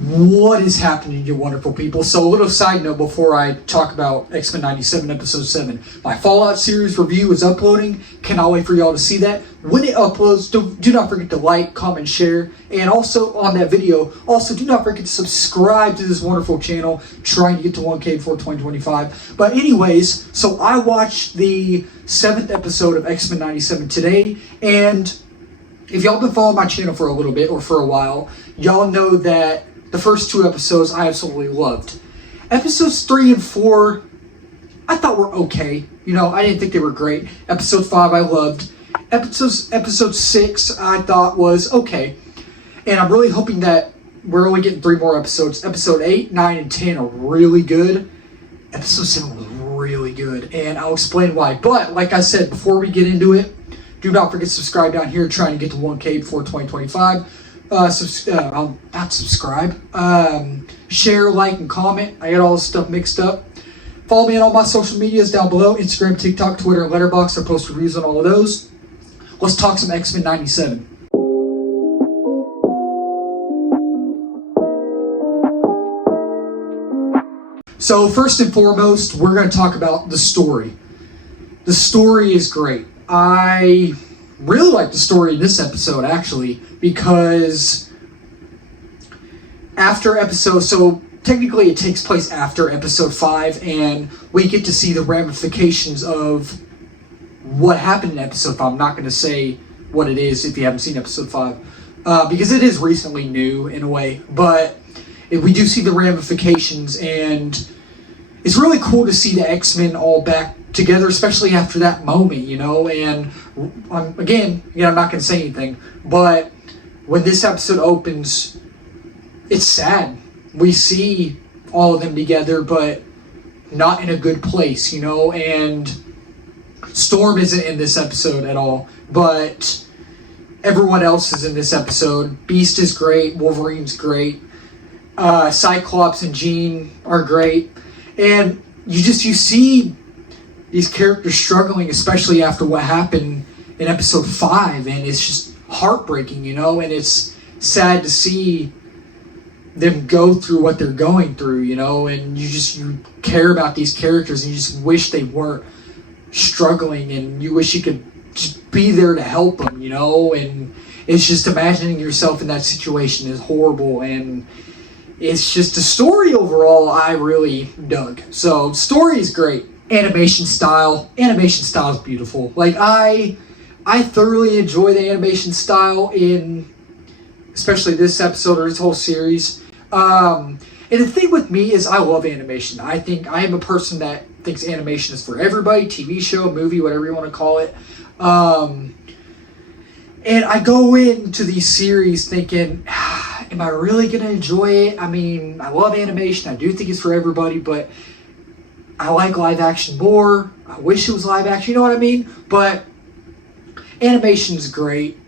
What is happening, you wonderful people? So a little side note before I talk about X-Men 97 Episode 7. My Fallout series review is uploading. Cannot wait for y'all to see that. When it uploads, do not forget to like, comment, share. And also on that video, also do not forget to subscribe to this wonderful channel. Trying to get to 1K before 2025. But anyways, so I watched the 7th episode of X-Men 97 today. And if y'all been following my channel for a little bit or for a while, y'all know that the first 2 episodes I absolutely loved. Episodes 3 and 4, I thought were okay. You know, I didn't think they were great. Episode 5 I loved. Episode 6 I thought was okay. And I'm really hoping that we're only getting 3 more episodes. Episode 8, 9, and 10 are really good. Episode 7 was really good. And I'll explain why. But, like I said, before we get into it, do not forget to subscribe down here, trying to get to 1K before 2025. Not subscribe. Share, like, and comment. I got all this stuff mixed up. Follow me on all my social medias down below. Instagram, TikTok, Twitter, and Letterboxd. I post reviews on all of those. Let's talk some X-Men 97. So first and foremost, we're going to talk about the story. The story is great. I really like the story in this episode, actually, because after episode, so technically it takes place after episode 5, and we get to see the ramifications of what happened in episode 5. I'm not going to say what it is if you haven't seen episode 5, because it is recently new in a way, but we do see the ramifications, and it's really cool to see the X-Men all back together, especially after that moment, you know. And again, I'm not going to say anything, but when this episode opens, it's sad. We see all of them together, but not in a good place, you know. And Storm isn't in this episode at all, but everyone else is in this episode. Beast is great. Wolverine's great. Cyclops and Jean are great. And you see these characters struggling, especially after what happened in episode 5, and it's just heartbreaking, you know, and it's sad to see them go through what they're going through, you know, and you care about these characters, and you just wish they weren't struggling, and you wish you could just be there to help them, you know. And it's just imagining yourself in that situation is horrible, and it's just a story overall I really dug. So story is great. Animation style is beautiful. Like I thoroughly enjoy the animation style in especially this episode or this whole series. And the thing with me is I love animation. I think I am a person that thinks animation is for everybody, TV show, movie, whatever you want to call it. And I go into these series thinking, am I really going to enjoy it? I mean, I love animation. I do think it's for everybody, but I like live action more. I wish it was live action, you know what I mean? But animation's great.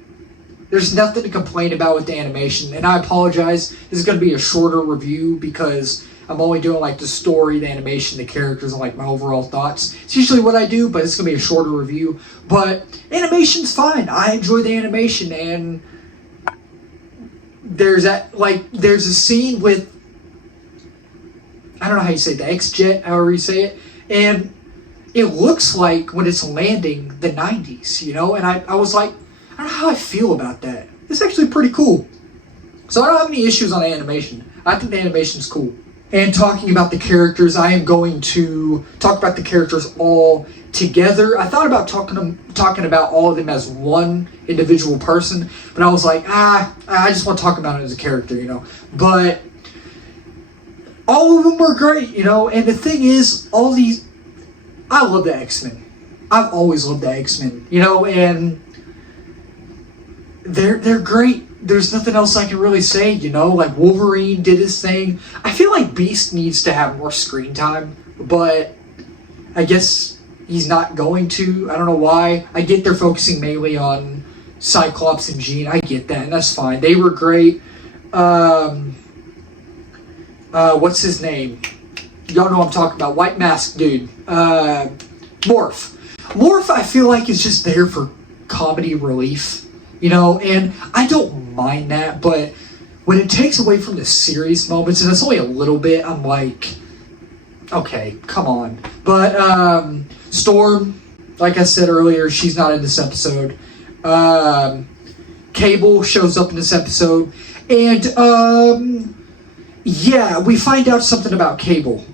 There's nothing to complain about with the animation. And I apologize. This is going to be a shorter review because I'm only doing like the story, the animation, the characters, and like my overall thoughts. It's usually what I do, but it's going to be a shorter review. But animation's fine. I enjoy the animation, and there's a scene with, I don't know how you say it, the X-Jet, however you say it, and it looks like when it's landing the 90s, you know, and I was like, I don't know how I feel about that. It's actually pretty cool. So I don't have any issues on the animation. I think the animation's cool. And talking about the characters, I am going to talk about the characters all together. I thought about talking about all of them as one individual person, but I was like, I just want to talk about it as a character, you know. But all of them were great, you know. And the thing is, I love the X-Men. I've always loved the X-Men, you know, and they're great. There's nothing else I can really say, you know. Like Wolverine did his thing. I feel like Beast needs to have more screen time, but I guess he's not going to. I don't know why. I get they're focusing mainly on Cyclops and Jean. I get that, and that's fine. They were great. What's his name? Y'all know what I'm talking about. White mask dude. Morph. Morph, I feel like, is just there for comedy relief, you know, and I don't mind that, but when it takes away from the serious moments, and it's only a little bit, I'm like, okay, come on. But Storm, like I said earlier, she's not in this episode. Cable shows up in this episode. And, yeah, we find out something about Cable.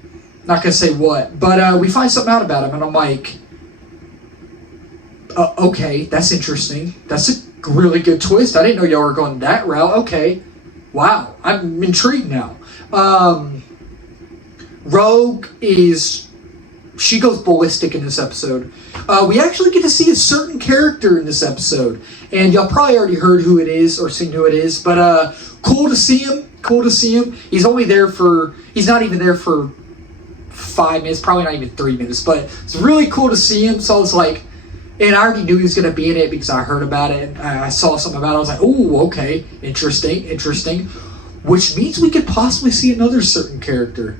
Not going to say what, but we find something out about him, and I'm like, okay, that's interesting. That's a really good twist. I didn't know y'all were going that route. Okay. Wow, I'm intrigued now. Rogue she goes ballistic in this episode. We actually get to see a certain character in this episode, and y'all probably already heard who it is or seen who it is, but cool to see him. He's not even there for 5 minutes, probably not even 3 minutes, but it's really cool to see him. So it's like, and I already knew he was going to be in it because I heard about it and I saw something about it. I was like, oh, okay, interesting. Which means we could possibly see another certain character.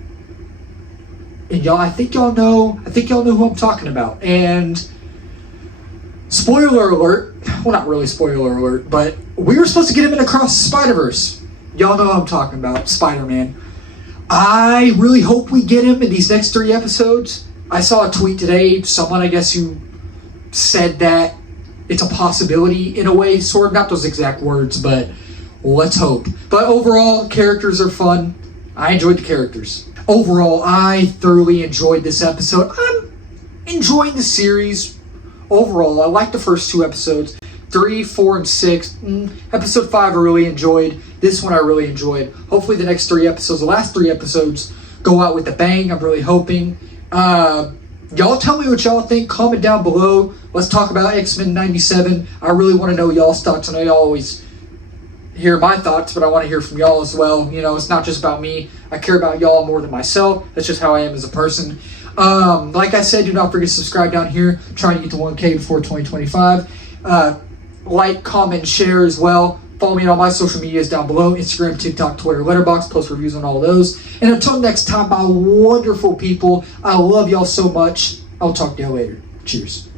And I think y'all know who I'm talking about. And spoiler alert, well, not really spoiler alert, but we were supposed to get him in Across the Spider-Verse. Y'all know who I'm talking about, Spider-Man. I really hope we get him in these next 3 episodes. I saw a tweet today, someone I guess who said that it's a possibility in a way, sort of, not those exact words, but let's hope. But overall, characters are fun. I enjoyed the characters. Overall, I thoroughly enjoyed this episode. I'm enjoying the series. Overall, I liked the first 2 episodes. 3, 4, and 6. Episode 5 I really enjoyed. This one I really enjoyed. Hopefully the next 3 episodes, the last 3 episodes, go out with a bang. I'm really hoping. Y'all tell me what y'all think. Comment down below. Let's talk about X-Men 97. I really want to know y'all's thoughts. I know y'all always hear my thoughts, but I want to hear from y'all as well. It's not just about me. I care about y'all more than myself. That's just how I am as a person. Like I said, do not forget to subscribe down here. Trying to get to 1K before 2025. Like, comment, share as well. Follow me on all my social medias down below. Instagram, TikTok, Twitter, Letterboxd. Post reviews on all those. And until next time, my wonderful people, I love y'all so much. I'll talk to y'all later. Cheers.